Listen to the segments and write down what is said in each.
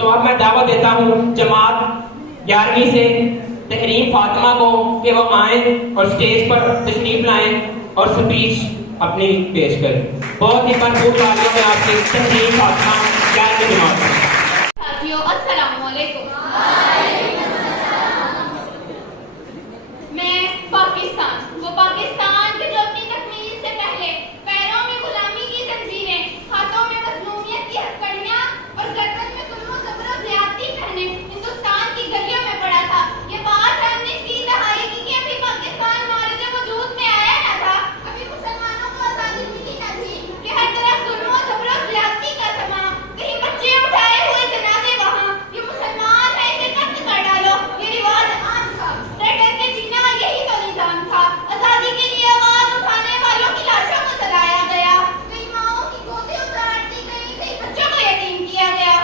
तो अब मैं दावत देता हूँ जमात 11वीं से तहरीम फातिमा को कि वो आए और स्टेज पर तशरीफ लाएं और स्पीच अपनी पेश करें। बहुत ही भरपूर तालियों में आपकी तहरीम फातिमा 11वीं जमात। साथियों अस्सलाम वालेकुम। मैं पाकिस्तान के जो अपनी तकमील से पहले पैरों में गुलामी की जंजीरें, हाथों में मजलूमियत की हथकड़ियां और गर्दन में जुल्म और ज़बर और ज़्यादती पहने हिंदुस्तान की गलियों में पड़ा था। ये बात है 19वीं दहाई की कि अभी पाकिस्तान मौजूद वजूद में आया ना था, अभी मुसलमानों को आजादी मिली ना थी कि हर तरफ जुल्म और ज़बर और ज़्यादती का समा, कहीं बच्चे उठाए हुए जनाजे वहाँ, ये मुसलमान है इसे कत्ल कर डालो, ये रिवाज आम था। डर के जीना यही तो निजाम था। आजादी के लिए आवाज उठाने वालों की लाशों को जलाया गया, कई माओं की गोदी उतार दी गई, कई बच्चों को यतीम किया गया।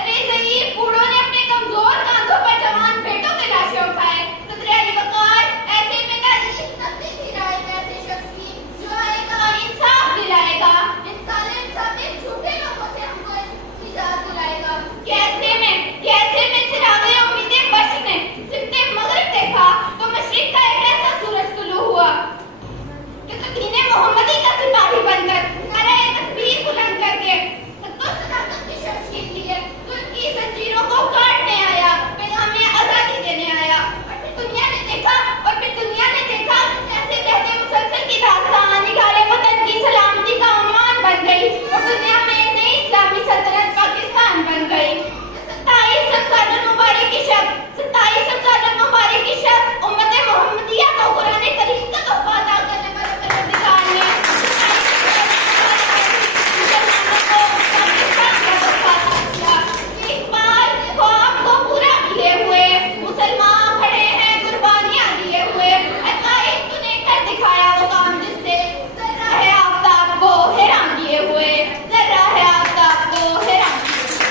अरे ज़हीर बूढ़ों ने अपने कमजोर कांधों पर जवान बेटों के लाशें उठाए। सदर अली वक़ार ऐसे में तारीख नकली सिराए ऐसे शख्स की जो आएगा इंसाफ दिलाएगा, इंसाफ के झूठे लोगों से हमको निजात दिलाएगा। कैसे में चिरागे उम्मीदें बश में सिमते मगरिब देखा तो मशरिक का एक ऐसा सूरज तुलू हुआ कि तकीने मोहम्मदी का सिपाही बनकर नारे तकबीर बुलंद करके तो सदाकत की शर्त के लिए जुल्म की जंजीरों को काटने आया, पैगामे आजादी देने आया। और फिर दुनिया ने देखा कैसे कहते मुसलसल की दास्तान निगारे वतन की सलामती का उन्वान बन गई और दुनिया में एक नई इस्लामी सल्तनत पाकिस्तान बन गई। 27 रमज़ान मुबारक की शब उम्मत मोहम्मदिया को कुरान करीम का तोहफा अता करने वाले परवरदिगार ने एक बार ख्वाब को पूरा किए हुए मुसलमान खड़े हैं कुर्बानियां दिए हुए। अकाईद तूने कर दिखाया वो काम जिससे जर्रा है आफताब को हैरान किए हुए, जर्रा है आफताब को हैरान किए हुए।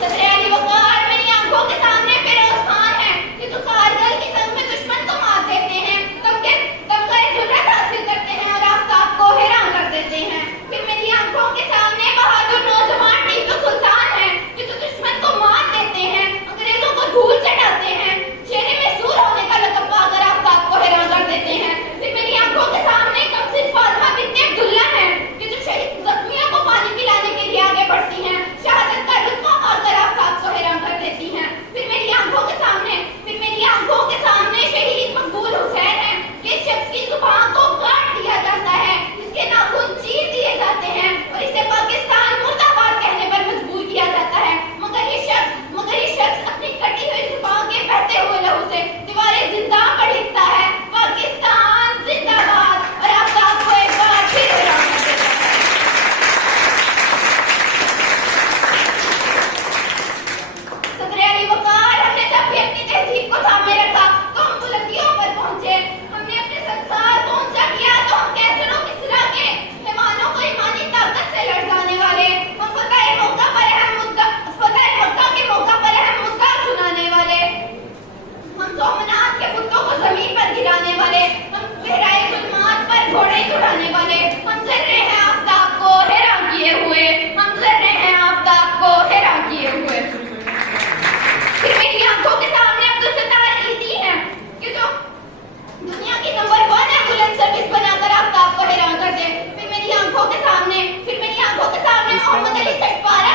सदर अली वक़ार मेरी आंखों के सामने फिरोज खान है कि जो कारगिल की जंग में दुश्मन को मार देते हैं, दमगा जुर्रत हासिल करते हैं और आफताब को हैरान कर देते हैं। फिर मेरी आंखों के सामने बहादुर नौजवान टीपू सुल्तान है कि जो दुश्मन को मार देते हैं, अंग्रेजों को धूल चटाते हैं, चेहरे में सूर होने का लक़ब पाकर आफताब को हैरान कर देते हैं। फिर मेरी आंखों के सामने कमसिन फातिमा बिन्त अब्दुल्ला है कि जो शहीद जख्मियों को पानी पिलाने के लिए आगे बढ़ती हैं, शहादत का रुतबा पाकर आफताब को हैरान कर देती हैं। फिर मेरी आंखों के सामने शहीद मकबूल हुसैन है कि इस शख्स की जुबान को काट दिया जाता है, इसके नाखून चीर दिए जाते हैं और इसे पाकिस्तान मुर्दाबाद कहने पर मजबूर किया जाता है। मगर ये शख्स अपनी कटी हुई जुबान के बहते हुए लहू से दीवारें जिंदा पर लिखता है पाकिस्तान जिंदाबाद और आफताब को एक बार फिर हैरान कर देता है। सदर अली वक़ार हमने जब भी अपनी तहजीब को थामे रखा तो हम बुलंदियों पर पहुंचे, हमने अपने संसार को ऊंचा किया तो हम कैसरों की सिरा के मेहमानों को ईमानी ताकत से लड़ाने वाले, हम फतह मक्का के मौका पर अहम मुद्दा सुनाने वाले, हम सोमनाथ के बुतों को जमीन पर गिराने वाले, हम बहराए जुल्मात पर घोड़े चढ़ाने वाले, हम जर्रे हैं आफताब को हैरान किए हुए, हम जर्रे हैं आफताब को हैरान किए हुए। फिर मेरी आंखों के सामने अब्दुल सत्तार ईदी हैं कि जो दुनिया की नंबर 1 एम्बुलेंस सर्विस बनाकर आफताब को हैरान कर दे। फिर मेरी आंखों के सामने मोहम्मद अली सटपारा